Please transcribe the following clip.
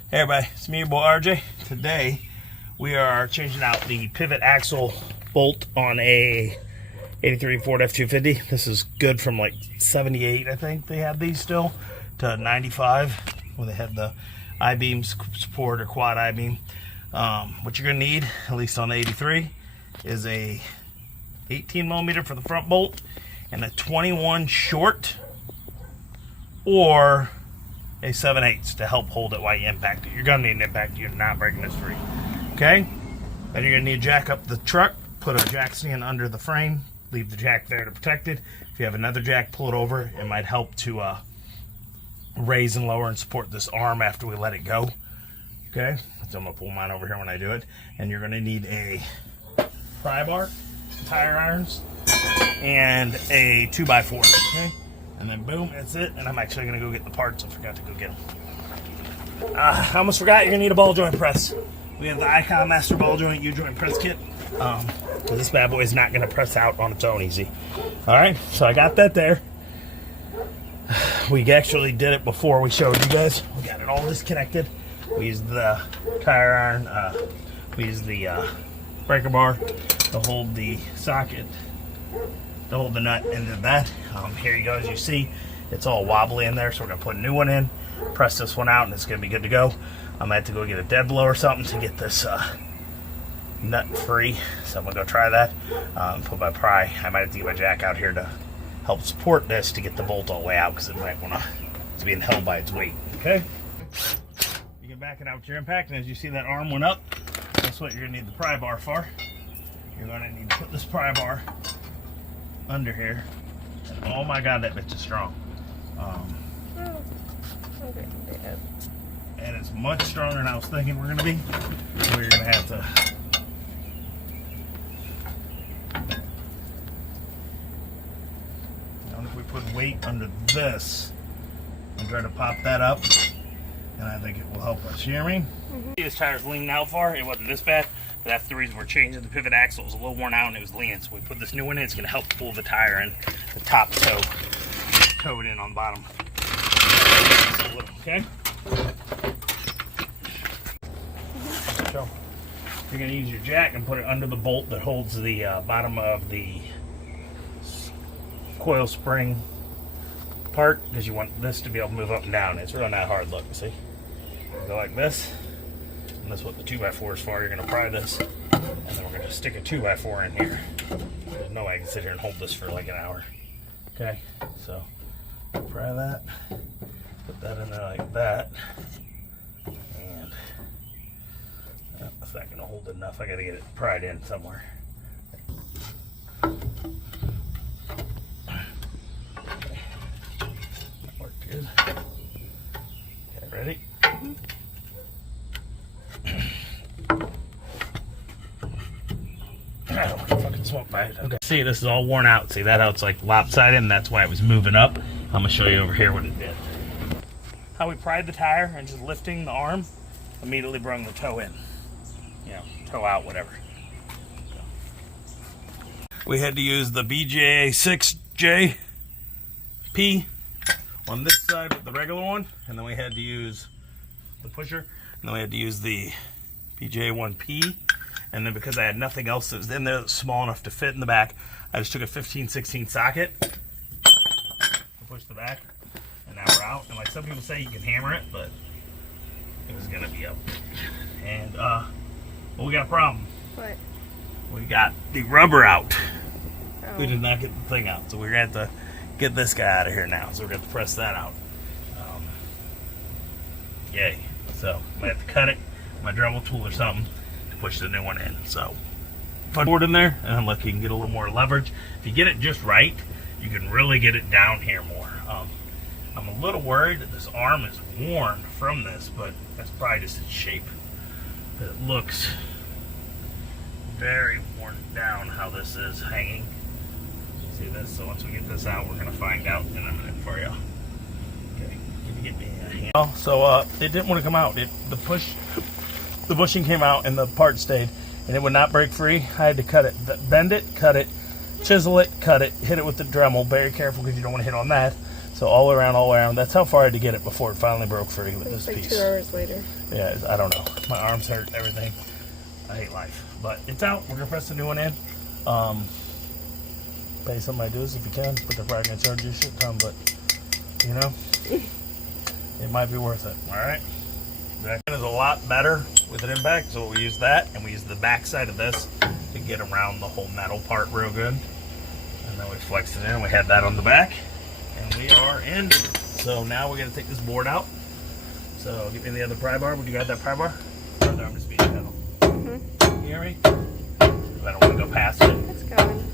Hey everybody, it's me, your boy RJ. Today we are changing out the pivot axle bolt on a 83 Ford F250. This is good from like 78, I think they have these still, to 95 when they had the I-beam support or quad I-beam. What you're going to need, at least on the 83, is a 18 millimeter for the front bolt and a 21 short or a 7/8 to help hold it while you impact it. You're gonna need an impact. You're not breaking this free. Okay? Then you're gonna need to jack up the truck, put a jack stand under the frame, leave the jack there to protect it. If you have another jack, pull it over. It might help to raise and lower and support this arm after we let it go. Okay? So I'm gonna pull mine over here when I do it. And you're gonna need a pry bar, tire irons, and a 2x4. Okay? And then boom, that's it. And I'm actually gonna go get the parts. I forgot to go get them. I almost forgot you're gonna need a ball joint press. We have the Icon Master Ball Joint U-joint press kit. This bad boy is not gonna press out on its own easy. All right, so I got that there. We actually did it before we showed you guys. We got it all disconnected. We used the tire iron. We used the breaker bar to hold the socket, to hold the nut into that. Here you go, as you see, it's all wobbly in there, so we're gonna put a new one in, press this one out, and it's gonna be good to go. I might have to go get a dead blow or something to get this nut free, so I'm gonna go try that. Put my pry. I might have to get my jack out here to help support this to get the bolt all the way out, because it might wanna, it's being held by its weight. Okay, you can back it out with your impact, and as you see that arm went up, that's what you're gonna need the pry bar for. You're gonna need to put this pry bar under here. And oh my god, that bitch is strong. And it's much stronger than I was thinking we're gonna be. We're gonna have to if we put weight under this and try to pop that up, and I think it will help us. You hear me? This tire's leaning out far. It wasn't this bad. But that's the reason we're changing the pivot axle. It was a little worn out and it was leaning. So we put this new one in. It's going to help pull the tire in, the top toe it in on the bottom. Okay? So you're going to use your jack and put it under the bolt that holds the bottom of the coil spring part, because you want this to be able to move up and down. It's really not hard. Look, see? Go like this. And that's what the 2x4 is for. You're going to pry this, and then we're going to stick a 2x4 in here. There's no way I can sit here and hold this for like an hour. Okay, so pry that, put that in there like that, and that's not going to hold it enough. I got to get it pried in somewhere. Okay. That worked good. Okay, ready? Fucking smoke by it. Okay. See, this is all worn out. See that how it's like lopsided, and that's why it was moving up. I'm gonna show you over here what it did. How we pried the tire and just lifting the arm immediately brought the toe in. You know, toe out, whatever. We had to use the BJA 6JP on this side with the regular one, and then we had to use the pusher, and then we had to use the BJA 1P. And then because I had nothing else that was in there that's small enough to fit in the back, I just took a 15/16 socket and pushed the back, and now we're out. And like some people say, you can hammer it, but it was gonna be up. And well, we got a problem. What? We got the rubber out. Oh. We did not get the thing out, so we're gonna have to get this guy out of here now. So we're gonna have to press that out. Yay! So I might have to cut it with my Dremel tool or something. Push the new one in. So put board in there, and look, you can get a little more leverage. If you get it just right, you can really get it down here more. I'm a little worried that this arm is worn from this, but that's probably just its shape. But it looks very worn down how this is hanging. See this? So once we get this out, we're gonna find out in a minute for you. Okay, can you get me a hand? Oh, so it didn't want to come out. The bushing came out and the part stayed, and it would not break free. I had to cut it, bend it, cut it, chisel it, cut it, hit it with the Dremel. Very careful because you don't want to hit on that. So all the way around. That's how far I had to get it before it finally broke free with this like piece. 2 hours later. Yeah, I don't know. My arms hurt and everything. I hate life. But it's out. We're going to press the new one in. Pay somebody to do this if you can. But they're probably going to charge you a shit ton. But, you know, it might be worth it. All right? That is a lot better with an impact. So we use that. And we use the back side of this to get around the whole metal part real good. And then we flexed it in. We had that on the back. And we are in. So now we're going to take this board out. So give me the other pry bar. Would you got that pry bar? Or there, I'm just being pedal. You hear me? I don't want to go past it. It's going.